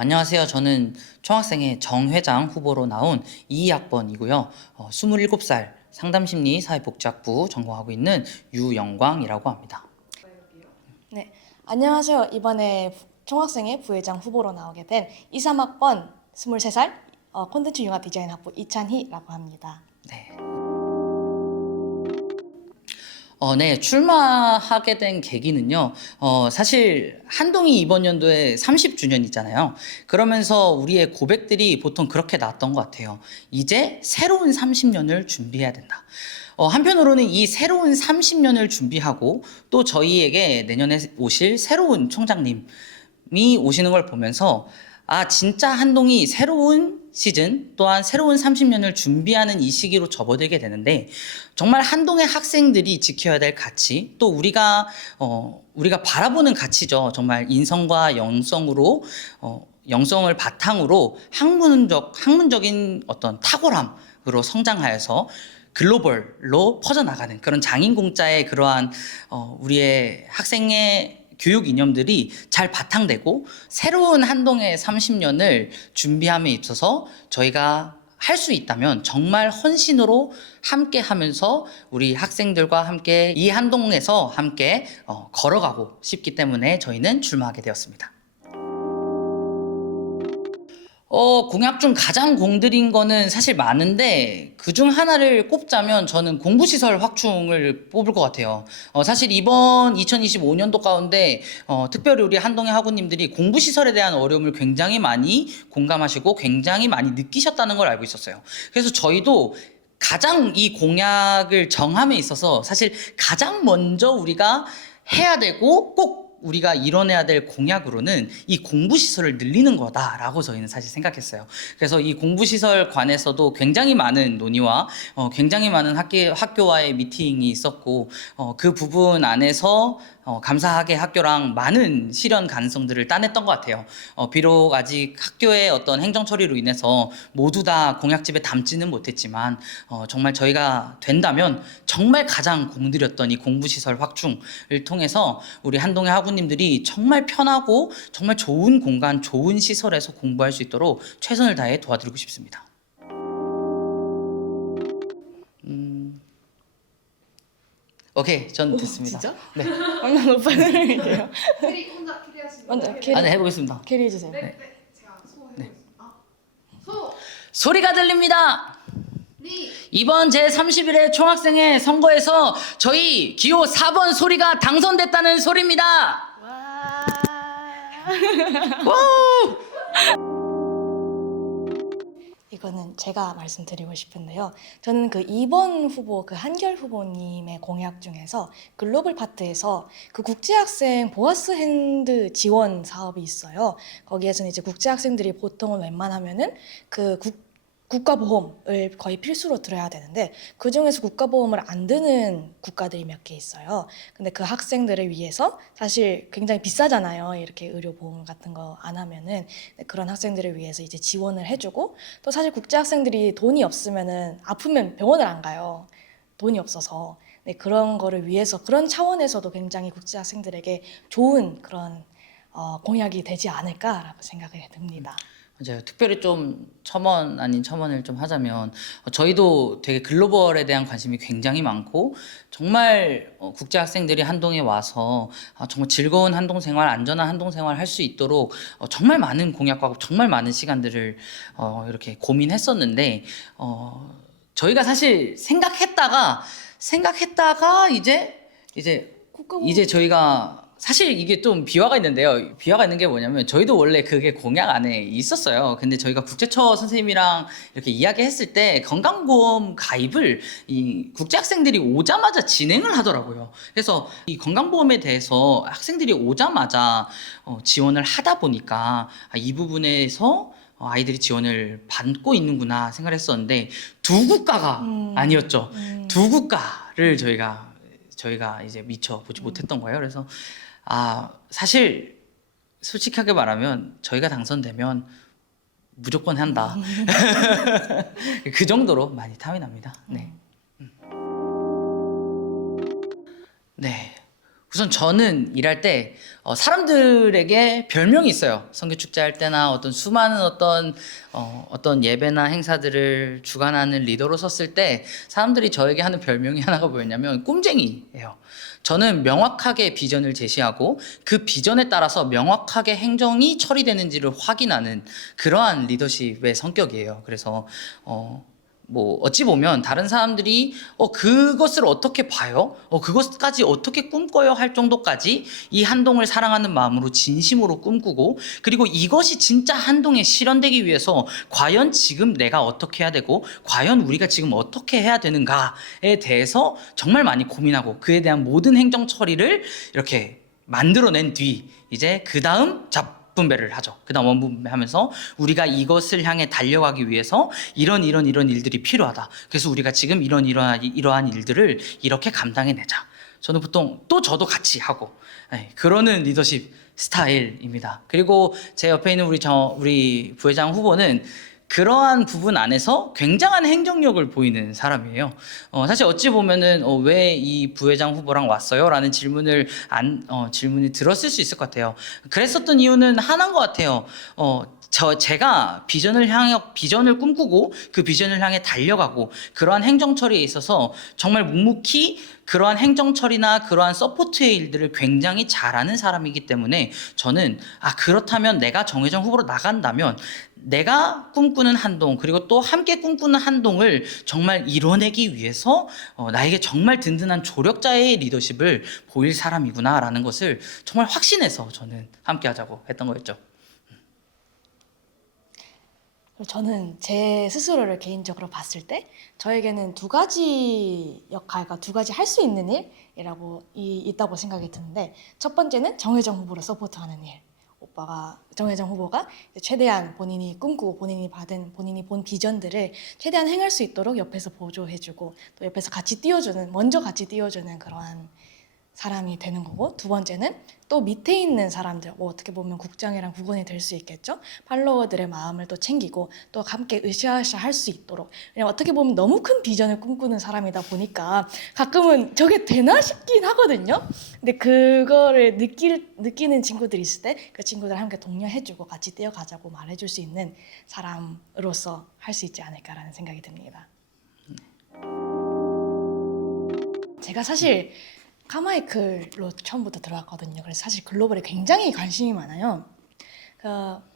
안녕하세요. 저는 총학생회 정회장 후보로 나온 22학번이고요. 27살 상담심리 사회복지학부 전공하고 있는 유영광이라고 합니다. 네, 안녕하세요. 이번에 총학생회 부회장 후보로 나오게 된 23학번 23살 콘텐츠 융합 디자인 학부 이찬희라고 합니다. 네. 네, 출마하게 된 계기는요, 사실 한동희 이번 연도에 30주년 있잖아요. 그러면서 우리의 고백들이 보통 그렇게 나왔던 것 같아요. 이제 새로운 30년을 준비해야 된다. 한편으로는 이 새로운 30년을 준비하고 또 저희에게 내년에 오실 새로운 총장님이 오시는 걸 보면서 아, 진짜 한동희 새로운 시즌 또한 새로운 30년을 준비하는 이 시기로 접어들게 되는데 정말 한동의 학생들이 지켜야 될 가치 또 우리가 바라보는 가치죠. 정말 인성과 영성으로 영성을 바탕으로 학문적인 어떤 탁월함으로 성장하여서 글로벌로 퍼져나가는 그런 장인공자의 그러한 우리의 학생의 교육 이념들이 잘 바탕되고 새로운 한동의 30년을 준비함에 있어서 저희가 할 수 있다면 정말 헌신으로 함께 하면서 우리 학생들과 함께 이 한동에서 함께 걸어가고 싶기 때문에 저희는 출마하게 되었습니다. 공약 중 가장 공들인 거는 사실 많은데 그중 하나를 꼽자면 저는 공부시설 확충을 뽑을 것 같아요. 사실 이번 2025년도 가운데 특별히 우리 한동의 학우님들이 공부시설에 대한 어려움을 굉장히 많이 공감하시고 굉장히 많이 느끼셨다는 걸 알고 있었어요. 그래서 저희도 가장 이 공약을 정함에 있어서 사실 가장 먼저 우리가 해야 되고 꼭 우리가 이뤄내야 될 공약으로는 이 공부시설을 늘리는 거다라고 저희는 사실 생각했어요. 그래서 이 공부시설 관해서도 굉장히 많은 논의와 굉장히 많은 학교와의 미팅이 있었고 그 부분 안에서 감사하게 학교랑 많은 실현 가능성들을 따냈던 것 같아요. 비록 아직 학교의 어떤 행정 처리로 인해서 모두 다 공약집에 담지는 못했지만 정말 저희가 된다면 정말 가장 공들였던 이 공부시설 확충을 통해서 우리 한동의 학우님들이 정말 편하고 정말 좋은 공간, 좋은 시설에서 공부할 수 있도록 최선을 다해 도와드리고 싶습니다. 오케이, 전 됐습니다. 진짜? 네. 완전 오빠는 이게요. 캐리 혼자 캐리하시는 먼저 거예요? 캐리. 네, 해보겠습니다. 캐리 해주세요. 네, 제가 소해보겠습니다. 소! 소리가 들립니다. 리! 이번 제31회 총학생회 선거에서 저희 기호 4번 소리가 당선됐다는 소리입니다. 와. 이거는 제가 말씀드리고 싶은데요. 저는 그 2번 후보, 그 한결 후보님의 공약 중에서 글로벌 파트에서 그 국제학생 보아스 핸드 지원 사업이 있어요. 거기에서는 이제 국제학생들이 보통은 웬만하면은 그 국가보험을 거의 필수로 들어야 되는데 그 중에서 국가보험을 안 드는 국가들이 몇 개 있어요. 근데 그 학생들을 위해서 사실 굉장히 비싸잖아요. 이렇게 의료보험 같은 거 안 하면은 그런 학생들을 위해서 이제 지원을 해주고 또 사실 국제학생들이 돈이 없으면은 아프면 병원을 안 가요. 돈이 없어서. 네, 그런 거를 위해서 그런 차원에서도 굉장히 국제학생들에게 좋은 그런 공약이 되지 않을까라고 생각이 듭니다. 맞아요. 특별히 좀 첨언 아닌 첨언을 좀 하자면 저희도 되게 글로벌에 대한 관심이 굉장히 많고 정말 국제 학생들이 한동에 와서 정말 즐거운 한동 생활, 안전한 한동 생활 할 수 있도록 정말 많은 공약과 정말 많은 시간들을 이렇게 고민했었는데 저희가 사실 생각했다가 이제 저희가 사실 이게 좀 비화가 있는데요. 비화가 있는 게 뭐냐면 저희도 원래 그게 공약 안에 있었어요. 근데 저희가 국제처 선생님이랑 이렇게 이야기했을 때 건강보험 가입을 이 국제학생들이 오자마자 진행을 하더라고요. 그래서 이 건강보험에 대해서 학생들이 오자마자 지원을 하다 보니까 이 부분에서 아이들이 지원을 받고 있는구나 생각을 했었는데 두 국가가 아니었죠. 두 국가를 저희가 이제 미처 보지 못했던 거예요. 그래서 사실 솔직하게 말하면 저희가 당선되면 무조건 한다. 그 정도로 많이 탐이 납니다. 네. 네. 우선 저는 일할 때 사람들에게 별명이 있어요. 선교축제 할 때나 어떤 수많은 어떤 예배나 행사들을 주관하는 리더로 섰을 때 사람들이 저에게 하는 별명이 하나가 뭐였냐면 꼼쟁이예요. 저는 명확하게 비전을 제시하고 그 비전에 따라서 명확하게 행정이 처리되는지를 확인하는 그러한 리더십의 성격이에요. 그래서 뭐 어찌 보면 다른 사람들이 그것을 어떻게 봐요? 그것까지 어떻게 꿈꿔요? 할 정도까지 이 한동을 사랑하는 마음으로 진심으로 꿈꾸고, 그리고 이것이 진짜 한동에 실현되기 위해서 과연 지금 내가 어떻게 해야 되고 과연 우리가 지금 어떻게 해야 되는가에 대해서 정말 많이 고민하고 그에 대한 모든 행정 처리를 이렇게 만들어낸 뒤 이제 그 다음 분배를 하죠. 그 다음 원분배하면서 우리가 이것을 향해 달려가기 위해서 이런 일들이 필요하다. 그래서 우리가 지금 이러한 일들을 이렇게 감당해내자. 저는 보통 또 저도 같이 하고 그러는 리더십 스타일입니다. 그리고 제 옆에 있는 우리 부회장 후보는 그러한 부분 안에서 굉장한 행정력을 보이는 사람이에요. 사실 어찌 보면은 왜 이 부회장 후보랑 왔어요? 라는 질문을 들었을 수 있을 것 같아요. 그랬었던 이유는 하나인 것 같아요. 제가 비전을 꿈꾸고 그 비전을 향해 달려가고 그러한 행정 처리에 있어서 정말 묵묵히 그러한 행정 처리나 그러한 서포트의 일들을 굉장히 잘하는 사람이기 때문에 저는 그렇다면 내가 정회장 후보로 나간다면 내가 꿈꾸는 한동, 그리고 또 함께 꿈꾸는 한동을 정말 이뤄내기 위해서 나에게 정말 든든한 조력자의 리더십을 보일 사람이구나라는 것을 정말 확신해서 저는 함께 하자고 했던 거였죠. 저는 제 스스로를 개인적으로 봤을 때 저에게는 두 가지 역할과 두 가지 할 수 있는 일이라고 있다고 생각이 드는데, 첫 번째는 정혜정 후보를 서포트하는 일. 정혜정 후보가 최대한 본인이 꿈꾸고 본인이 본 비전들을 최대한 행할 수 있도록 옆에서 보조해주고 또 옆에서 먼저 같이 띄워주는 그러한 사람이 되는 거고, 두 번째는 또 밑에 있는 사람들, 어떻게 보면 국장이랑 국원이 될 수 있겠죠. 팔로워들의 마음을 또 챙기고 또 함께 으쌰으쌰 할 수 있도록. 왜냐면 어떻게 보면 너무 큰 비전을 꿈꾸는 사람이다 보니까 가끔은 저게 되나 싶긴 하거든요. 근데 그거를 느끼는 친구들이 있을 때 그 친구들 함께 독려해주고 같이 뛰어가자고 말해줄 수 있는 사람으로서 할 수 있지 않을까라는 생각이 듭니다. 제가 사실 카마이클로 처음부터 들어왔거든요. 그래서 사실 글로벌에 굉장히 관심이 많아요.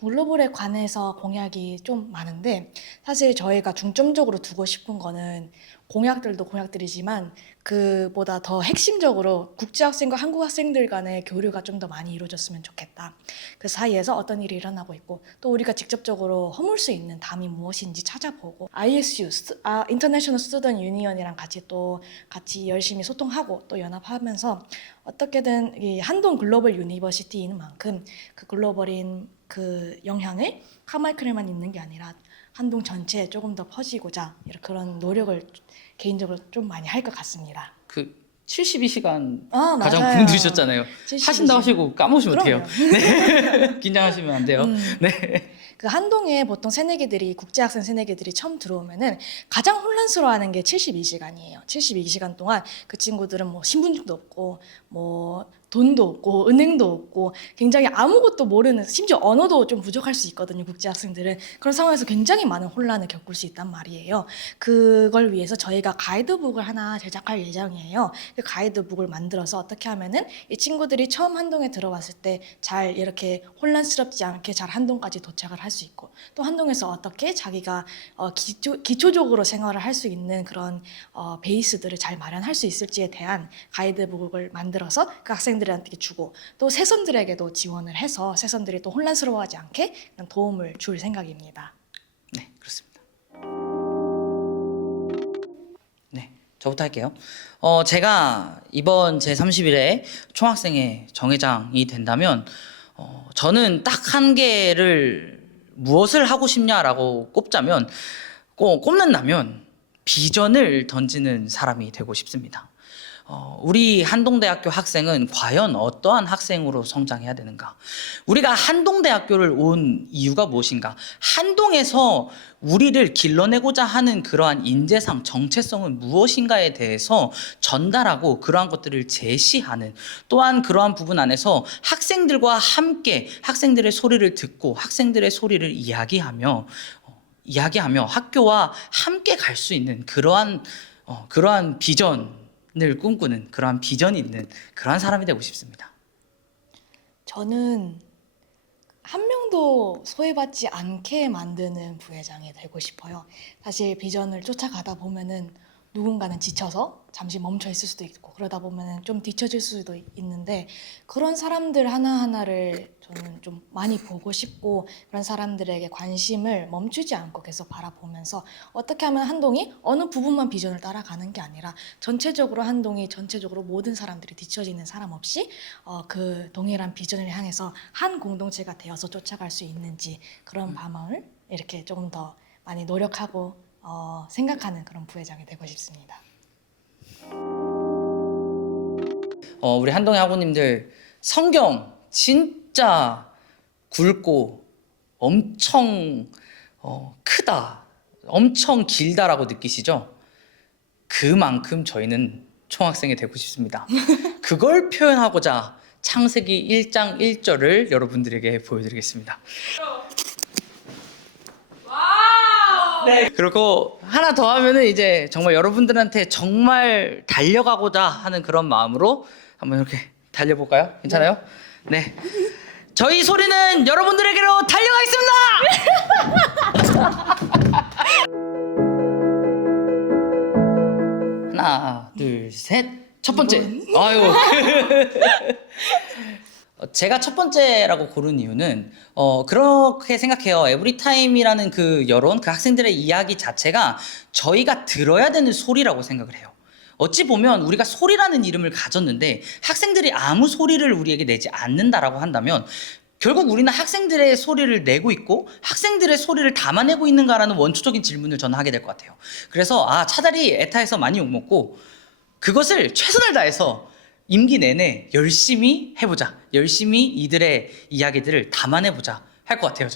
글로벌에 관해서 공약이 좀 많은데, 사실 저희가 중점적으로 두고 싶은 거는 공약들도 공약들이지만 그보다 더 핵심적으로 국제학생과 한국 학생들 간의 교류가 좀 더 많이 이루어졌으면 좋겠다. 그 사이에서 어떤 일이 일어나고 있고 또 우리가 직접적으로 허물 수 있는 담이 무엇인지 찾아보고, ISU, International Student Union이랑 같이 열심히 소통하고 또 연합하면서 어떻게든 이 한동 글로벌 유니버시티인 만큼 그 글로벌인 그 영향을 카마이클에만 있는 게 아니라 한동 전체에 조금 더 퍼지고자 그런 노력을 개인적으로 좀 많이 할 것 같습니다. 72시간 맞아요. 가장 공들이셨잖아요. 72시간. 하신다 하시고 까먹으시면 어떡해요? 그럼요. 네. 긴장하시면 안 돼요. 네. 그 한동에 보통 국제학생 새내기들이 처음 들어오면은 가장 혼란스러워하는 게 72시간이에요. 72시간 동안 그 친구들은 뭐 신분증도 없고 뭐 돈도 없고 은행도 없고 굉장히 아무것도 모르는, 심지어 언어도 좀 부족할 수 있거든요. 국제학생들은 그런 상황에서 굉장히 많은 혼란을 겪을 수 있단 말이에요. 그걸 위해서 저희가 가이드북을 하나 제작할 예정이에요. 그 가이드북을 만들어서 어떻게 하면은 이 친구들이 처음 한동에 들어왔을 때 잘 이렇게 혼란스럽지 않게 잘 한동까지 도착을 할 수 있고, 또 한동에서 어떻게 자기가 기초적으로 생활을 할 수 있는 그런 베이스들을 잘 마련할 수 있을지에 대한 가이드북을 만들어서 그 학생들한테 주고, 또 새선들에게도 지원을 해서 새선들이 또 혼란스러워하지 않게 도움을 줄 생각입니다. 네, 그렇습니다. 네, 저부터 할게요. 제가 이번 제30일에 총학생회 정회장이 된다면 저는 딱 한 개를 무엇을 하고 싶냐라고 꼽는다면 비전을 던지는 사람이 되고 싶습니다. 우리 한동대학교 학생은 과연 어떠한 학생으로 성장해야 되는가? 우리가 한동대학교를 온 이유가 무엇인가? 한동에서 우리를 길러내고자 하는 그러한 인재상 정체성은 무엇인가에 대해서 전달하고 그러한 것들을 제시하는, 또한 그러한 부분 안에서 학생들과 함께 학생들의 소리를 듣고 학생들의 소리를 이야기하며 학교와 함께 갈 수 있는 그러한 비전을 꿈꾸는, 그러한 비전이 있는 그러한 사람이 되고 싶습니다. 저는 한 명도 소외받지 않게 만드는 부회장이 되고 싶어요. 사실 비전을 쫓아가다 보면은 누군가는 지쳐서 잠시 멈춰 있을 수도 있고, 그러다 보면은 좀 뒤처질 수도 있는데, 그런 사람들 하나하나를 저는 좀 많이 보고 싶고, 그런 사람들에게 관심을 멈추지 않고 계속 바라보면서 어떻게 하면 한동이 어느 부분만 비전을 따라가는 게 아니라 전체적으로 한동이 전체적으로 모든 사람들이 뒤처지는 사람 없이 그 동일한 비전을 향해서 한 공동체가 되어서 쫓아갈 수 있는지, 그런 밤을 이렇게 조금 더 많이 노력하고 생각하는 그런 부회장이 되고 싶습니다. 우리 한동희 학우님들, 성경 진짜 굵고 엄청 크다, 엄청 길다라고 느끼시죠? 그만큼 저희는 총학생이 되고 싶습니다. 그걸 표현하고자 창세기 1장 1절을 여러분들에게 보여드리겠습니다. 네. 그리고 하나 더 하면은 이제 정말 여러분들한테 정말 달려가고자 하는 그런 마음으로 한번 이렇게 달려볼까요? 괜찮아요? 네. 저희 소리는 여러분들에게로 달려가겠습니다! 하나, 둘, 셋. 첫 번째. 아유. 제가 첫 번째라고 고른 이유는 그렇게 생각해요. 에브리타임이라는 그 여론, 그 학생들의 이야기 자체가 저희가 들어야 되는 소리라고 생각을 해요. 어찌 보면 우리가 소리라는 이름을 가졌는데 학생들이 아무 소리를 우리에게 내지 않는다라고 한다면 결국 우리는 학생들의 소리를 내고 있고 학생들의 소리를 담아내고 있는가라는 원초적인 질문을 저는 하게 될 것 같아요. 그래서 차라리 에타에서 많이 욕먹고 그것을 최선을 다해서 임기 내내 열심히 해보자, 열심히 이들의 이야기들을 담아내보자 할 것 같아요.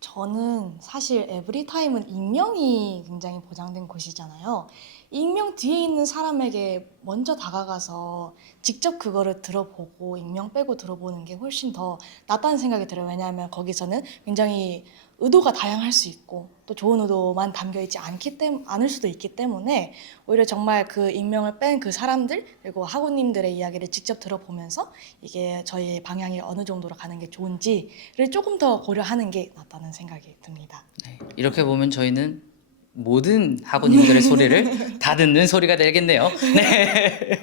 저는 사실 에브리타임은 익명이 굉장히 보장된 곳이잖아요. 익명 뒤에 있는 사람에게 먼저 다가가서 직접 그거를 들어보고 익명 빼고 들어보는 게 훨씬 더 낫다는 생각이 들어요. 왜냐하면 거기서는 굉장히 의도가 다양할 수 있고 또 좋은 의도만 담겨 있지 않을 수도 있기 때문에 오히려 정말 그 익명을 뺀 그 사람들 그리고 학우님들의 이야기를 직접 들어보면서 이게 저희의 방향이 어느 정도로 가는 게 좋은지를 조금 더 고려하는 게 낫다는 생각이 듭니다. 네, 이렇게 보면 저희는 모든 학우님들의 소리를 다 듣는 소리가 되겠네요. 네.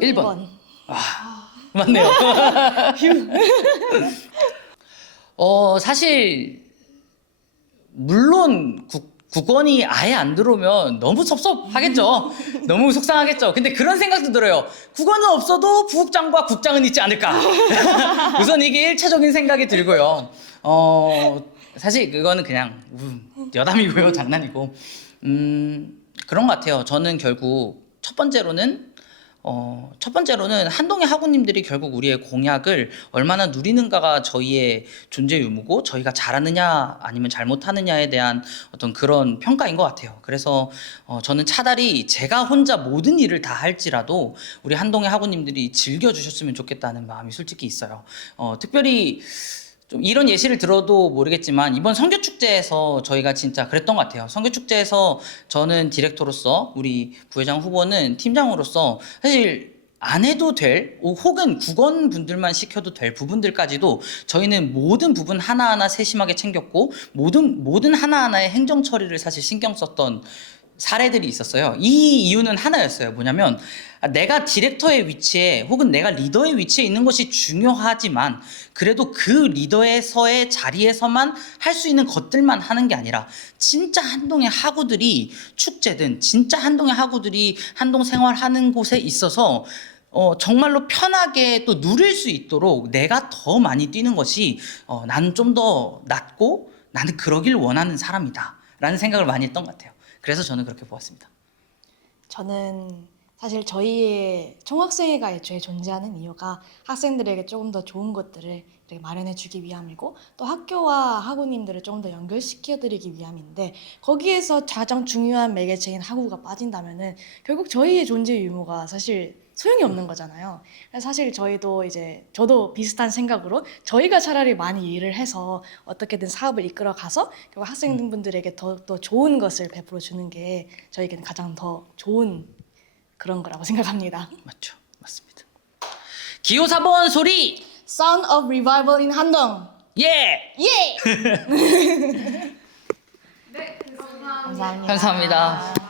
1번. 맞네요. 사실 물론 국원이 아예 안 들어오면 너무 섭섭하겠죠. 너무 속상하겠죠. 근데 그런 생각도 들어요. 국원은 없어도 부국장과 국장은 있지 않을까. 우선 이게 1차적인 생각이 들고요. 사실 그거는 그냥 여담이고요. 장난이고. 그런 것 같아요. 저는 결국 첫 번째로는 한동희 학우님들이 결국 우리의 공약을 얼마나 누리는가가 저희의 존재 유무고 저희가 잘하느냐 아니면 잘못하느냐에 대한 어떤 그런 평가인 것 같아요. 그래서 저는 차라리 제가 혼자 모든 일을 다 할지라도 우리 한동희 학우님들이 즐겨주셨으면 좋겠다는 마음이 솔직히 있어요. 특별히 좀 이런 예시를 들어도 모르겠지만 이번 선교축제에서 저희가 진짜 그랬던 것 같아요. 선교축제에서 저는 디렉터로서 우리 부회장 후보는 팀장으로서 사실 안 해도 될 혹은 국원분들만 시켜도 될 부분들까지도 저희는 모든 부분 하나하나 세심하게 챙겼고 모든 하나하나의 행정 처리를 사실 신경 썼던 사례들이 있었어요. 이 이유는 하나였어요. 뭐냐면 내가 디렉터의 위치에 혹은 내가 리더의 위치에 있는 것이 중요하지만 그래도 그 리더에서의 자리에서만 할 수 있는 것들만 하는 게 아니라 진짜 한동의 학우들이 축제든 진짜 한동의 학우들이 한동 생활하는 곳에 있어서 정말로 편하게 또 누릴 수 있도록 내가 더 많이 뛰는 것이 나는 좀 더 낫고 나는 그러길 원하는 사람이다 라는 생각을 많이 했던 것 같아요. 그래서 저는 그렇게 보았습니다. 저는 사실 저희의 총학생회가 애초에 존재하는 이유가 학생들에게 조금 더 좋은 것들을 이렇게 마련해 주기 위함이고 또 학교와 학우님들을 조금 더 연결시켜 드리기 위함인데 거기에서 가장 중요한 매개체인 학우가 빠진다면은 결국 저희의 존재 유무가 사실 소용이 없는 거잖아요. 그래서 사실 저희도 이제 저도 비슷한 생각으로 저희가 차라리 많이 일을 해서 어떻게든 사업을 이끌어 가서 결국 학생분들에게 더 좋은 것을 베풀어 주는 게 저에게는 가장 더 좋은 그런 거라고 생각합니다. 맞죠, 맞습니다. 기호 4번 소리. Sound of Revival in 한동. 예. 예! 네, 감사합니다. 감사합니다. 감사합니다.